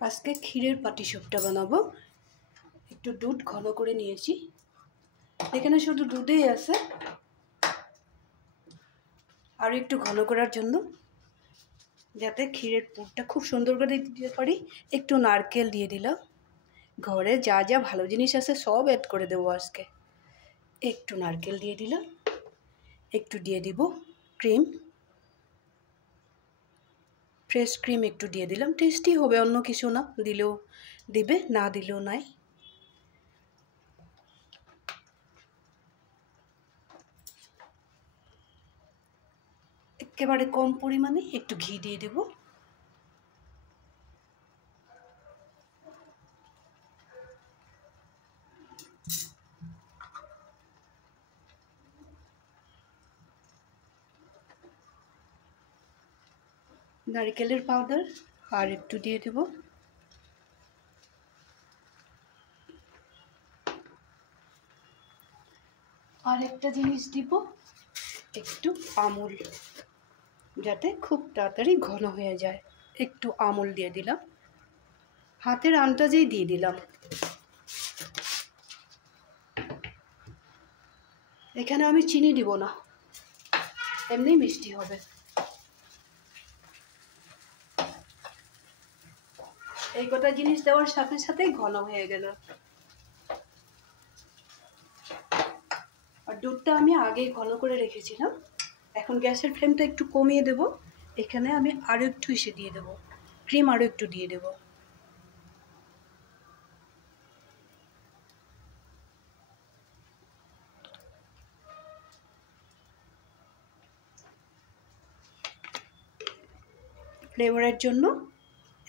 আজকে ক্ষীরের পাটিসাপটা বানাবো। একটু দুধ ঘন করে নিয়েছি, এখানে শুধু দুধেই আছে। আর একটু ঘন করার জন্য, যাতে ক্ষীরের পুরটা খুব সুন্দর করে দিতে পারি, একটু নারকেল দিয়ে দিলাম। ঘরে যা যা ভালো জিনিস আছে সব অ্যাড করে দেবো আজকে। একটু নারকেল দিয়ে দিলাম, একটু দিয়ে দিব ক্রিম, ফ্রেশ ক্রিম একটু দিয়ে দিলাম। টেস্টি হবে, অন্য কিছু না, দিলেও দিবে, না দিলেও নাই। একেবারে কম পরিমাণে একটু ঘি দিয়ে দেব। নারকেলের পাউডার আর একটু দিয়ে দেব। আর একটা জিনিস দিব, একটু আমুল, যাতে খুব তাড়াতাড়ি ঘন হয়ে যায়। একটু আমুল দিয়ে দিলাম, হাতের আন্দাজেই দিয়ে দিলাম। এখানে আমি চিনি দিব না, এমনি মিষ্টি হবে। এই কটা জিনিস দেওয়ার সাথে সাথেই ঘন হয়ে গেল। আর দুধটা আমি আগেই ঘন করে রেখেছিলাম। এখন গ্যাসের ফ্লেমটা একটু কমিয়ে দেব। এখানে আমি আরও একটু দিয়ে দেব, ক্রিম আরও একটু দিয়ে দেব। ফ্লেভারের জন্য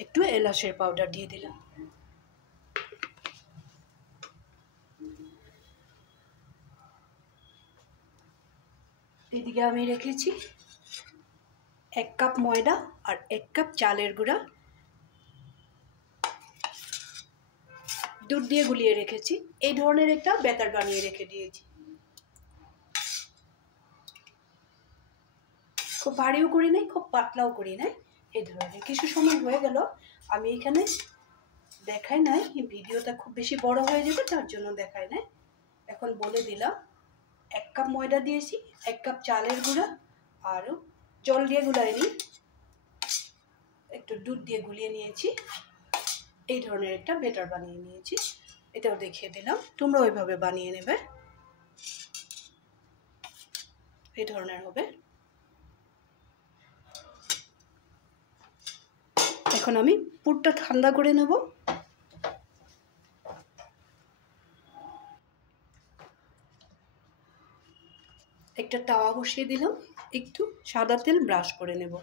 একটু এলাচের পাউডার দিয়ে দিলাম। এদিকে আমি রেখেছি 1 কাপ ময়দা আর 1 কাপ চালের গুঁড়া, দুধ দিয়ে গুলিয়ে রেখেছি। এই ধরনের একটা ব্যাটার বানিয়ে রেখে দিয়েছি। খুব ভারীও করি নাই, খুব পাতলাও করি নাই, এই ধরনের। কিছু সময় হয়ে গেল, আমি এখানে দেখাই নাই, ভিডিওটা খুব বেশি বড় হয়ে যাবে, তার জন্য দেখাই নাই। এখন বলে দিলাম, 1 কাপ ময়দা দিয়েছি, 1 কাপ চালের গুঁড়া, আরও জল দিয়ে গুলাইনি, একটু দুধ দিয়ে গুলিয়ে নিয়েছি। এই ধরনের একটা ব্যাটার বানিয়ে নিয়েছি, এটাও দেখিয়ে দিলাম। তোমরা ওইভাবে বানিয়ে নেবে, এই ধরনের হবে। এখন আমি পুরটা ঠান্ডা করে নেব। একটা তাওয়া বসিয়ে দিলাম, একটু সাদা তেল ব্রাশ করে নেব।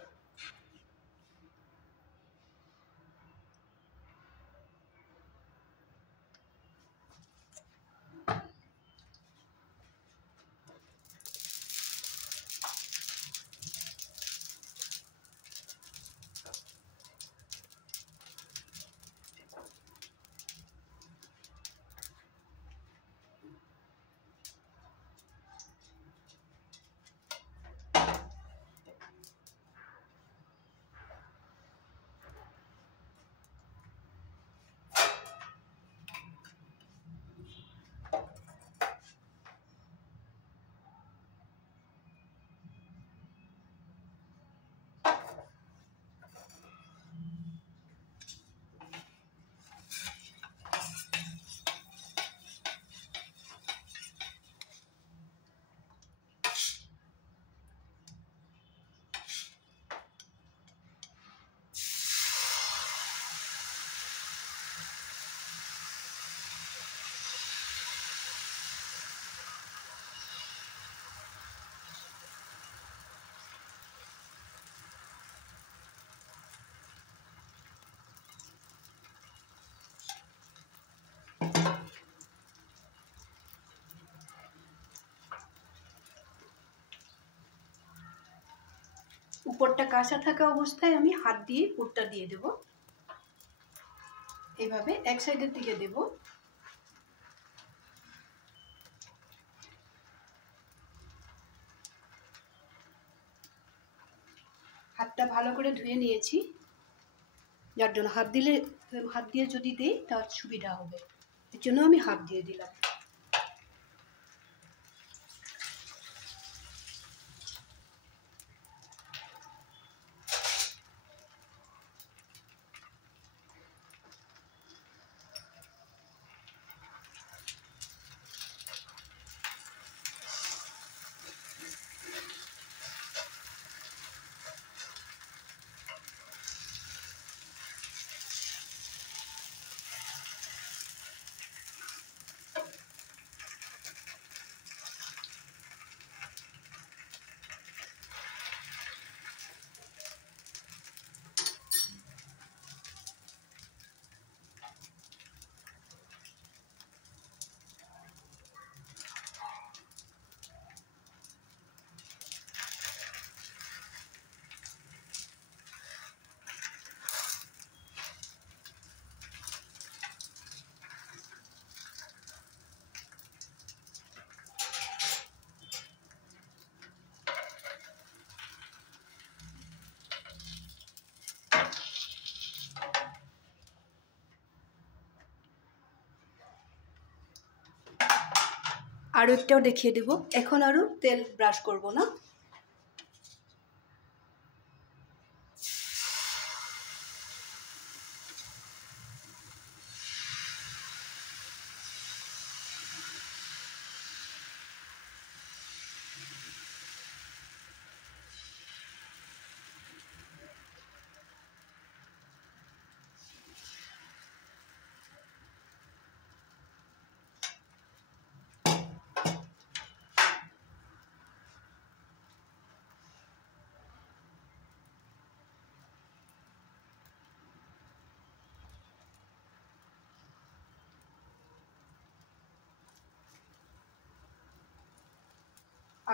উপরটা কাঁচা থাকা অবস্থায় আমি হাত দিয়ে পুরটা দিয়ে দেব। এভাবে এক সাইডের দিকে দেব। হাতটা ভালো করে ধুয়ে নিয়েছি। যার জন্য হাত দিয়ে যদি দিই তার সুবিধা হবে, এর জন্য আমি হাত দিয়ে দিলাম। আরও একটাও দেখিয়ে দেব। এখন আরও তেল ব্রাশ করব না।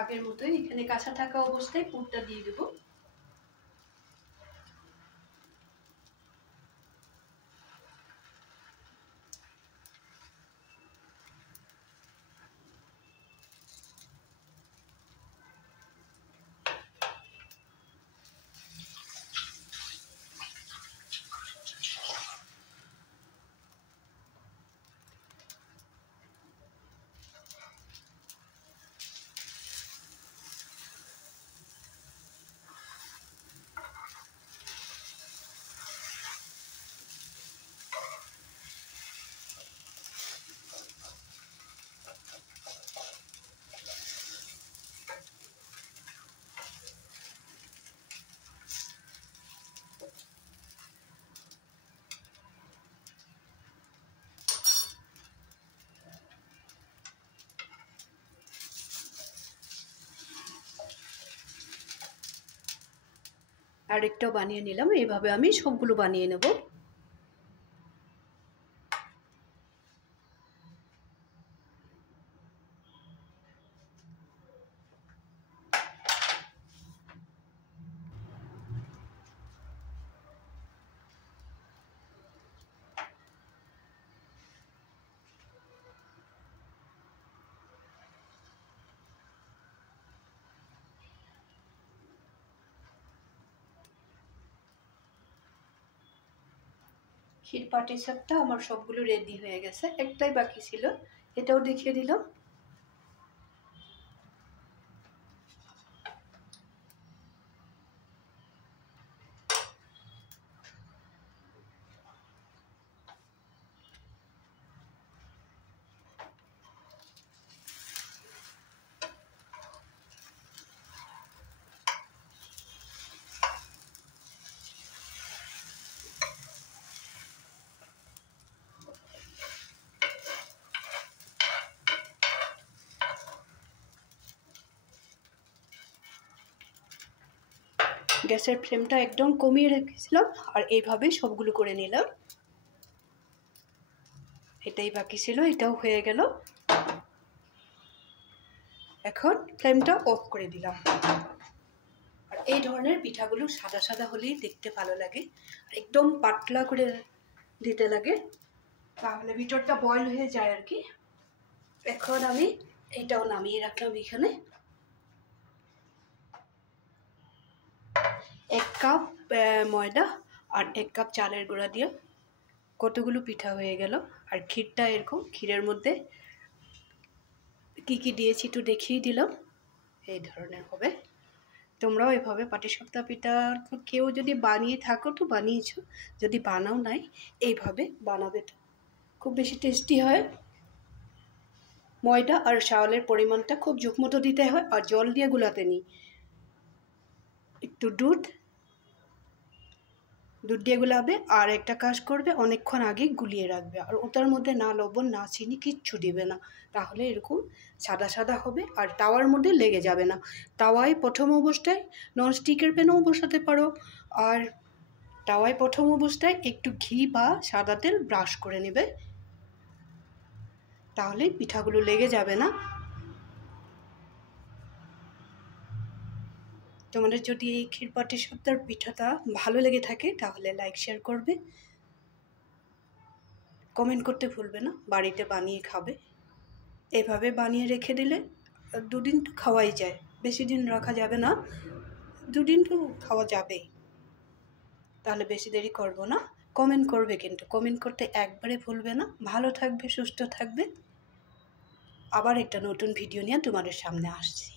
আগের মতোই এখানে কাঁচা থাকা অবস্থায় পুরটা দিয়ে দেবো। আরেকটাও বানিয়ে নিলাম। এইভাবে আমি সবগুলো বানিয়ে নেব। ক্ষীর পাটিসাপটা আমার সবগুলো রেডি হয়ে গেছে, একটাই বাকি ছিল, এটাও দেখিয়ে দিলাম। গ্যাসের ফ্লেমটা একদম কমিয়ে রেখেছিলাম আর এইভাবে সবগুলো করে নিলাম। এটাই বাকি ছিল, এটাও হয়ে গেল। এখন ফ্লেমটা অফ করে দিলাম। আর এই ধরনের পিঠাগুলো সাদা সাদা হলেই দেখতে ভালো লাগে, আর একদম পাতলা করে দিতে লাগে, তাহলে ভিতরটা বয়েল হয়ে যায় আর কি। এখন আমি এইটাও নামিয়ে রাখলাম। এখানে 1 কাপ ময়দা আর 1 কাপ চালের গুঁড়া দিয়ে কতগুলো পিঠা হয়ে গেল। আর ক্ষীরটা এরকম, ক্ষীরের মধ্যে কি কি দিয়েছি একটু দেখিয়ে দিলাম, এই ধরনের হবে। তোমরাও এভাবে পাটিসাপটা পিঠা কেউ যদি বানিয়ে থাকো তো বানিয়েছো, যদি বানাও নাই এইভাবে বানাবে, তো খুব বেশি টেস্টি হয়। ময়দা আর চাউলের পরিমাণটা খুব যুগমতো দিতে হয়, আর জল দিয়ে গুলাতে নিই। একটু দুধ দিয়ে গুলাবে, আর একটা কাজ করবে, অনেকক্ষণ আগে গুলিয়ে রাখবে। আর ওটার মধ্যে না লবণ না চিনি কিচ্ছু দিবে না, তাহলে এরকম সাদা সাদা হবে আর তাওয়ার মধ্যে লেগে যাবে না। তাওয়ায় প্রথম অবস্থায় ননস্টিকের প্যানেও বসাতে পারো, আর তাওয়ায় প্রথম অবস্থায় একটু ঘি বা সাদা তেল ব্রাশ করে নেবে, তাহলে পিঠাগুলো লেগে যাবে না। তোমাদের যদি এই ক্ষীর পাটিসাপটার পিঠাটা ভালো লেগে থাকে তাহলে লাইক শেয়ার করবে, কমেন্ট করতে ভুলবে না। বাড়িতে বানিয়ে খাবে, এভাবে বানিয়ে রেখে দিলে 2 দিন তো খাওয়াই যায়, বেশি দিন রাখা যাবে না, 2 দিন তো খাওয়া যাবেই। তাহলে বেশি দেরি করব না, কমেন্ট করবে কিন্তু, কমেন্ট করতে একবারে ভুলবে না। ভালো থাকবে, সুস্থ থাকবে। আবার একটা নতুন ভিডিও নিয়ে তোমাদের সামনে আসছি।